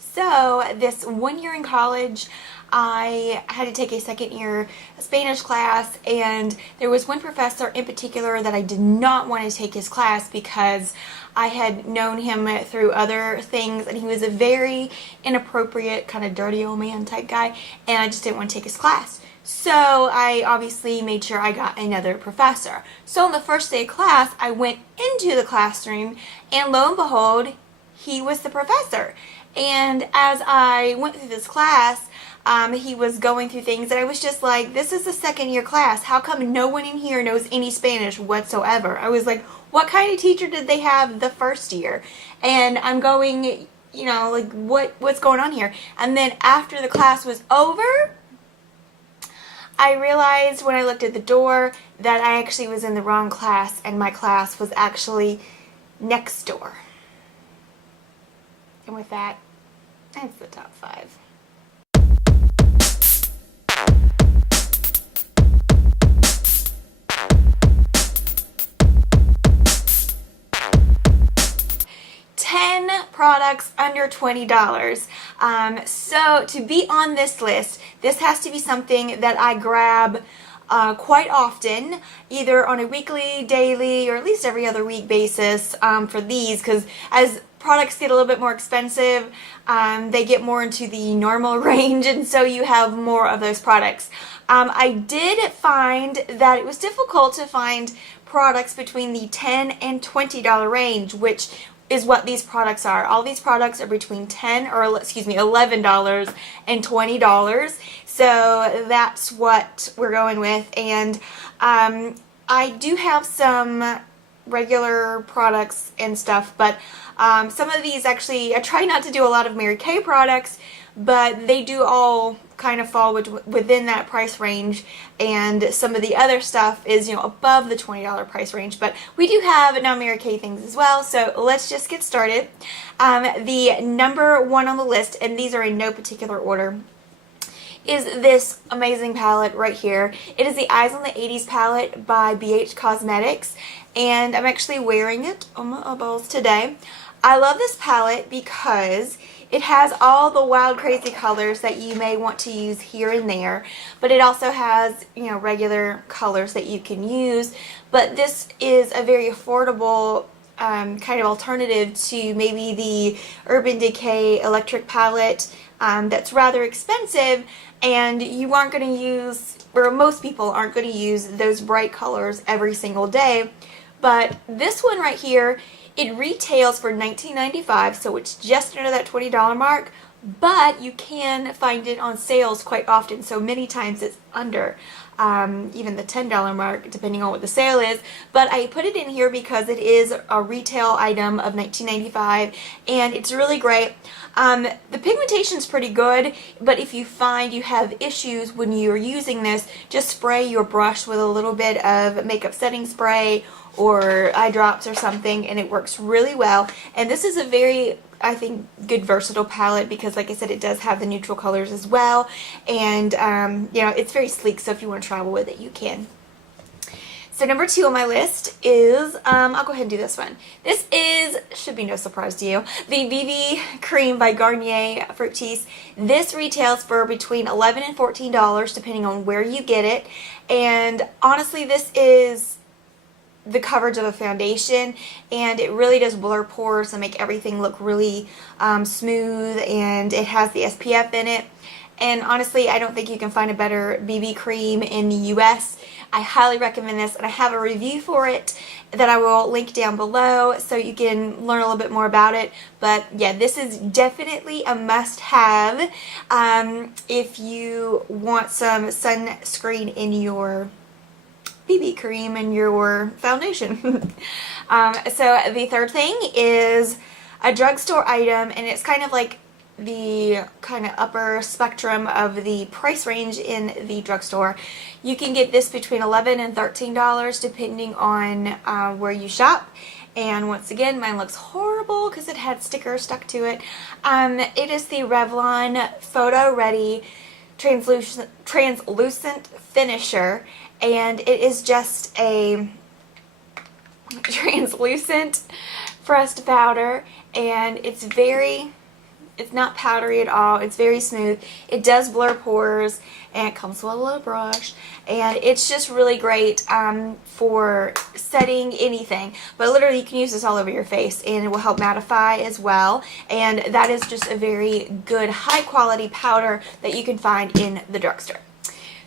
So this one year in college, I had to take a second year Spanish class, and there was one professor in particular that I did not want to take his class because I had known him through other things, and he was a very inappropriate, kind of dirty old man type guy, and I just didn't want to take his class. So I obviously made sure I got another professor. So on the first day of class, I went into the classroom, and lo and behold, he was the professor. And as I went through this class, he was going through things, and I was just like, this is a second year class. How come no one in here knows any Spanish whatsoever? I was like, what kind of teacher did they have the first year? And I'm going, you know, like, what's going on here? And then after the class was over, I realized when I looked at the door that I actually was in the wrong class, and my class was actually next door. And with that, that's the top 5. Products under $20. So to be on this list, this has to be something that I grab quite often, either on a weekly, daily, or at least every other week basis for these, because as products get a little bit more expensive, they get more into the normal range, and so you have more of those products. I did find that it was difficult to find products between the $10 and $20 range, which is what these products are. All these products are between $11 and $20. So that's what we're going with. And I do have some regular products and stuff, but some of these actually, I try not to do a lot of Mary Kay products, but they do all kind of fall within that price range, and some of the other stuff is, you know, above the $20 price range. But we do have non-Mary Kay things as well, so let's just get started. The number 1 on the list, and these are in no particular order, is this amazing palette right here. It is the Eyes on the 80s palette by BH Cosmetics, and I'm actually wearing it on my eyeballs today. I love this palette because it has all the wild, crazy colors that you may want to use here and there, but it also has, you know, regular colors that you can use. But this is a very affordable kind of alternative to maybe the Urban Decay electric palette that's rather expensive, and you aren't going to use, or most people aren't going to use those bright colors every single day. But this one right here, it retails for $19.95, so it's just under that $20 mark, but you can find it on sales quite often, so many times it's under even the $10 mark, depending on what the sale is. But I put it in here because it is a retail item of $19.95, and it's really great. The pigmentation is pretty good, but if you find you have issues when you're using this, just spray your brush with a little bit of makeup setting spray or eye drops or something, and it works really well. And this is a very, I think, good versatile palette because, like I said, it does have the neutral colors as well, and you know, it's very sleek, so if you want to travel with it, you can. So number 2 on my list is, I'll go ahead and do this one. This is, should be no surprise to you, the BB Cream by Garnier Fructis. This retails for between $11 and $14 depending on where you get it, and honestly, this is the coverage of a foundation, and it really does blur pores and make everything look really smooth, and it has the SPF in it. And honestly, I don't think you can find a better BB cream in the US. I highly recommend this, and I have a review for it that I will link down below so you can learn a little bit more about it. But yeah, this is definitely a must-have if you want some sunscreen in your BB cream and your foundation. So the third thing is a drugstore item, and it's kind of like the kind of upper spectrum of the price range in the drugstore. You can get this between $11 and $13 depending on where you shop. And once again, mine looks horrible because it had stickers stuck to it. It is the Revlon Photo Ready Translucent Finisher, and it is just a translucent pressed powder, and it's very It's not powdery at all. It's very smooth. It does blur pores, and it comes with a little brush, and it's just really great for setting anything. But literally, you can use this all over your face, and it will help mattify as well. And that is just a very good, high-quality powder that you can find in the drugstore.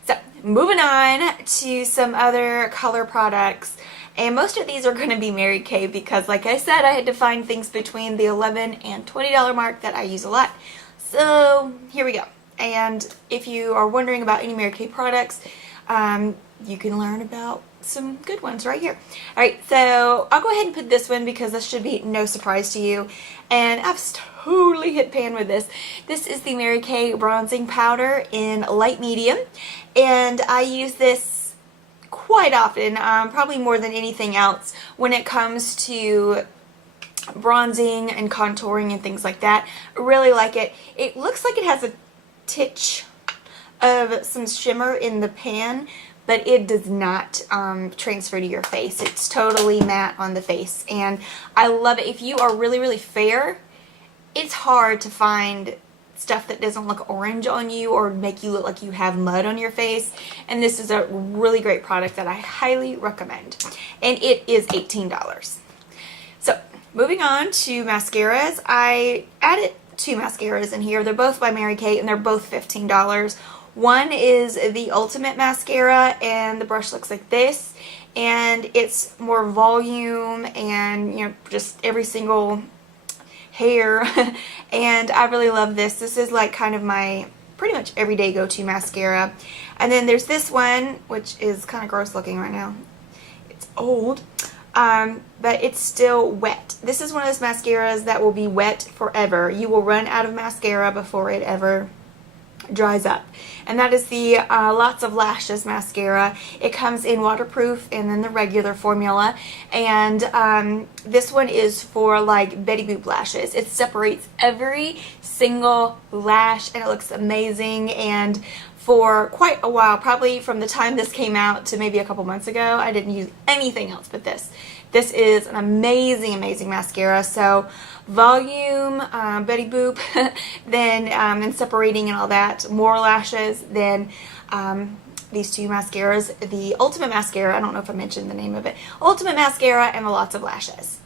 So, moving on to some other color products. And most of these are going to be Mary Kay because, like I said, I had to find things between the $11 and $20 mark that I use a lot. So here we go. And if you are wondering about any Mary Kay products, you can learn about some good ones right here. Alright, so I'll go ahead and put this one because this should be no surprise to you. And I've totally hit pan with this. This is the Mary Kay bronzing powder in light medium. And I use this quite often, probably more than anything else, when it comes to bronzing and contouring and things like that. I really like it. It looks like it has a titch of some shimmer in the pan, but it does not transfer to your face. It's totally matte on the face, and I love it. If you are really, really fair, it's hard to find stuff that doesn't look orange on you or make you look like you have mud on your face, and this is a really great product that I highly recommend, and it is $18. So moving on to mascaras, I added 2 mascaras in here. They're both by Mary Kay, and they're both $15. One is the Ultimate Mascara, and the brush looks like this, and it's more volume and, you know, just every single hair, and I really love this. This is like kind of my pretty much everyday go-to mascara. And then there's this one, which is kind of gross looking right now. It's old, but it's still wet. This is one of those mascaras that will be wet forever. You will run out of mascara before it ever dries up, and that is the Lots of Lashes mascara. It comes in waterproof and then the regular formula, and this one is for like Betty Boop lashes. It separates every single lash, and it looks amazing. And for quite a while, probably from the time this came out to maybe a couple months ago, I didn't use anything else but this. This is an amazing, amazing mascara. So volume, Betty Boop, then and separating and all that, more lashes than these 2 mascaras. The Ultimate Mascara, I don't know if I mentioned the name of it, Ultimate Mascara, and the Lots of Lashes.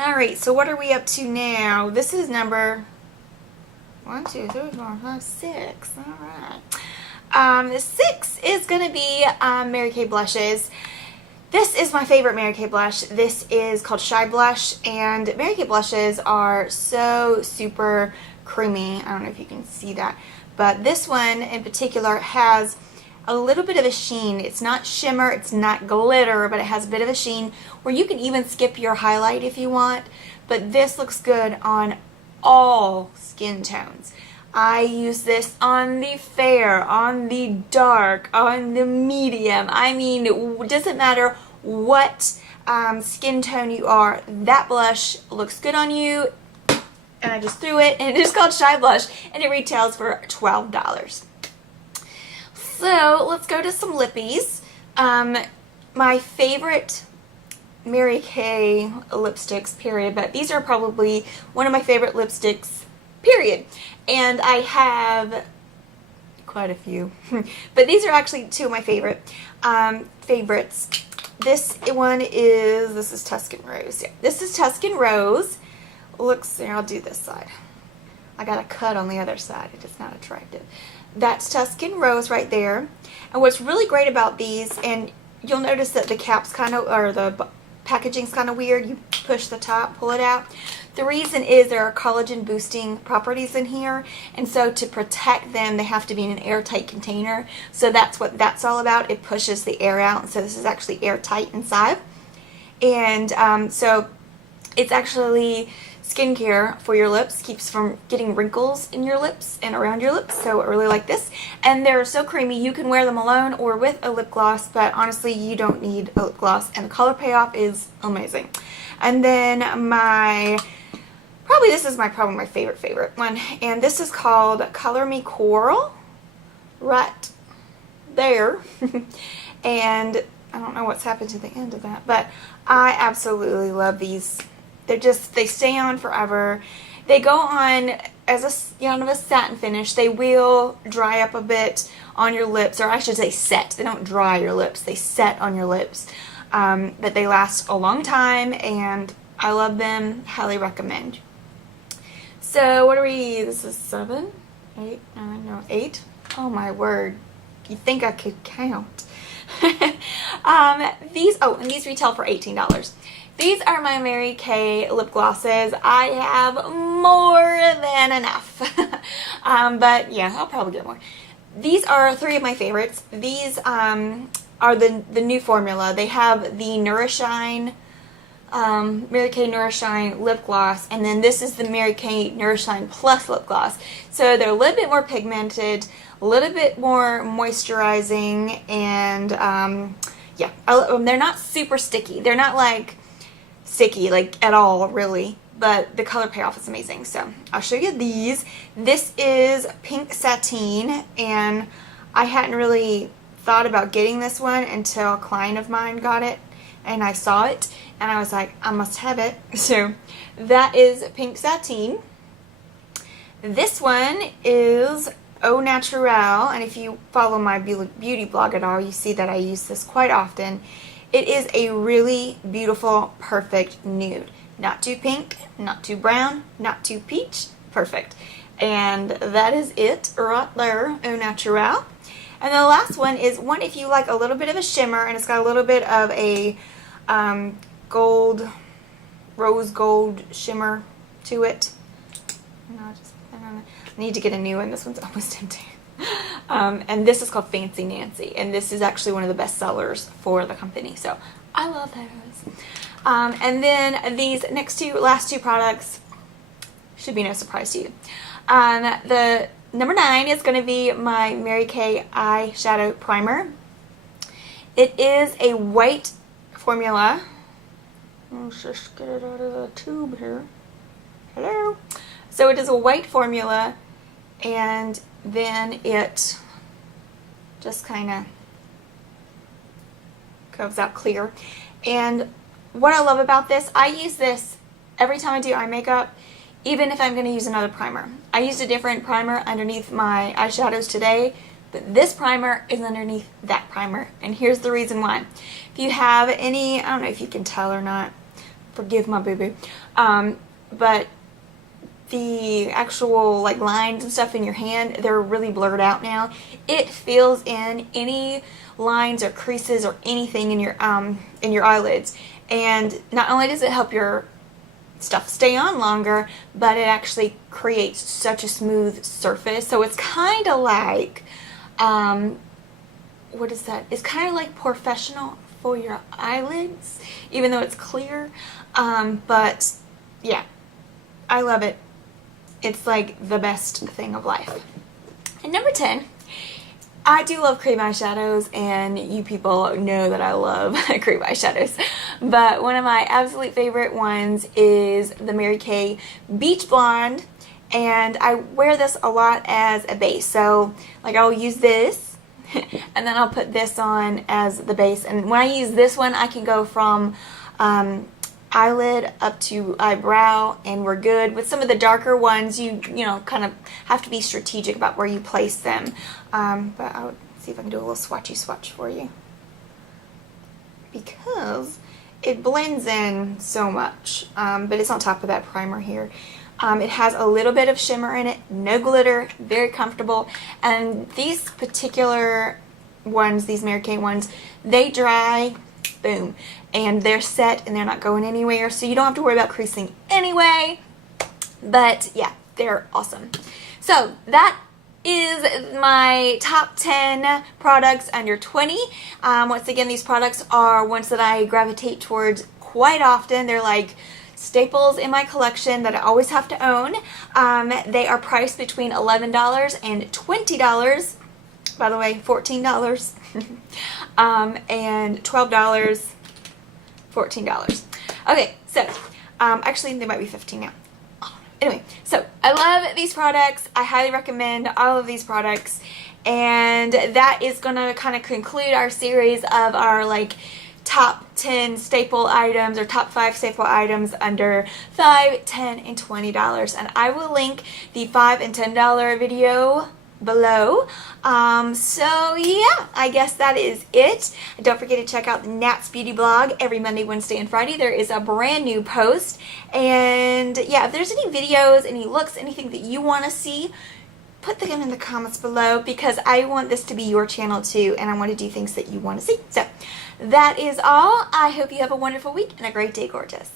Alright, so what are we up to now? This is number 1, 2, 3, 4, 5, 6. Alright. 6 is going to be Mary Kay blushes. This is my favorite Mary Kay blush. This is called Shy Blush, and Mary Kay blushes are so super creamy. I don't know if you can see that, but this one in particular has a little bit of a sheen. It's not shimmer, it's not glitter, but it has a bit of a sheen where you can even skip your highlight if you want, but this looks good on all skin tones. I use this on the fair, on the dark, on the medium. I mean, it doesn't matter what skin tone you are. That blush looks good on you. And I just threw it, and it is called Shy Blush, and it retails for $12. So let's go to some lippies. My favorite Mary Kay lipsticks, period, but these are probably one of my favorite lipsticks, period. And I have quite a few, but these are actually 2 of my favorites. This is Tuscan Rose. Yeah, this is Tuscan Rose. Looks, here, I'll do this side. I got a cut on the other side. It is not attractive. That's Tuscan Rose right there. And what's really great about these, and you'll notice that the cap's kind of, or the packaging's kind of weird. You push the top, pull it out. The reason is there are collagen boosting properties in here, and so to protect them they have to be in an airtight container. So that's what that's all about. It pushes the air out, and so this is actually airtight inside. And so it's actually skincare for your lips, keeps from getting wrinkles in your lips and around your lips, so I really like this. And they're so creamy, you can wear them alone or with a lip gloss, but honestly you don't need a lip gloss, and the color payoff is amazing. And then probably my favorite one, and this is called Color Me Coral, right there. And I don't know what's happened to the end of that, but I absolutely love these. They stay on forever. They go on as a kind of a satin finish. They will dry up a bit on your lips, or I should say set. They don't dry your lips, they set on your lips. But they last a long time, and I love them. Highly recommend. So what are we? This is 7, 8, 9, no, 8. Oh my word! You'd think I could count. And these retail for $18. These are my Mary Kay lip glosses. I have more than enough. But yeah, I'll probably get more. These are 3 of my favorites. These are the new formula. They have the NouriShine, Mary Kay NouriShine lip gloss, and then this is the Mary Kay NouriShine Plus lip gloss. So they're a little bit more pigmented, a little bit more moisturizing, and yeah, they're not super sticky. They're not like sticky like at all really, but the color payoff is amazing. So I'll show you these. This is pink sateen, and I hadn't really thought about getting this one until a client of mine got it and I saw it and I was like, I must have it. So that is pink sateen. This one is Au Naturel, and if you follow my beauty blog at all, you see that I use this quite often. It is a really beautiful, perfect nude. Not too pink, not too brown, not too peach. Perfect. And that is it right there, Au Naturel. And the last one is one if you like a little bit of a shimmer, and it's got a little bit of a rose gold shimmer to it. I need to get a new one. This one's almost empty. And this is called Fancy Nancy, and this is actually one of the best sellers for the company, so I love those. And then these last two products should be no surprise to you. The number 9 is going to be my Mary Kay Eyeshadow Primer. It is a white formula. Let's just get it out of the tube here. Hello. So it is a white formula, and then it just kind of comes out clear. And what I love about this, I use this every time I do eye makeup, even if I'm going to use another primer. I used a different primer underneath my eyeshadows today, but this primer is underneath that primer, and here's the reason why. If you have any, I don't know if you can tell or not, forgive my boo-boo, but the actual like lines and stuff in your hand, they're really blurred out now. It fills in any lines or creases or anything in your eyelids, and not only does it help your stuff stay on longer, but it actually creates such a smooth surface. So it's kind of like what is that? It's kind of like Professional for your eyelids, even though it's clear. But yeah, I love it. It's like the best thing of life. And number 10, I do love cream eyeshadows, and you people know that I love cream eyeshadows. But one of my absolute favorite ones is the Mary Kay Beach Blonde, and I wear this a lot as a base. So like I'll use this and then I'll put this on as the base, and when I use this one I can go from eyelid up to eyebrow and we're good. With some of the darker ones, you know, kind of have to be strategic about where you place them. But I'll see if I can do a little swatchy swatch for you, because it blends in so much, but it's on top of that primer here. It has a little bit of shimmer in it, no glitter, very comfortable. And these particular ones, these Mary Kay ones, they dry, boom, and they're set and they're not going anywhere, so you don't have to worry about creasing anyway. But yeah, they're awesome. So that is my top 10 products under 20. Once again, these products are ones that I gravitate towards quite often. They're like staples in my collection that I always have to own. They are priced between $11 and $20. By the way, $14 and $12, $14. Okay, so actually they might be $15 now. Anyway, so I love these products. I highly recommend all of these products, and that is going to kind of conclude our series of our like top 10 staple items or top 5 staple items under $5, $10, and $20. And I will link the $5 and $10 video below. So yeah, I guess that is it. And don't forget to check out the Nat's Beauty blog every Monday, Wednesday, and Friday. There is a brand new post. And yeah, if there's any videos, any looks, anything that you want to see, put them in the comments below, because I want this to be your channel too, and I want to do things that you want to see. So that is all. I hope you have a wonderful week and a great day, gorgeous.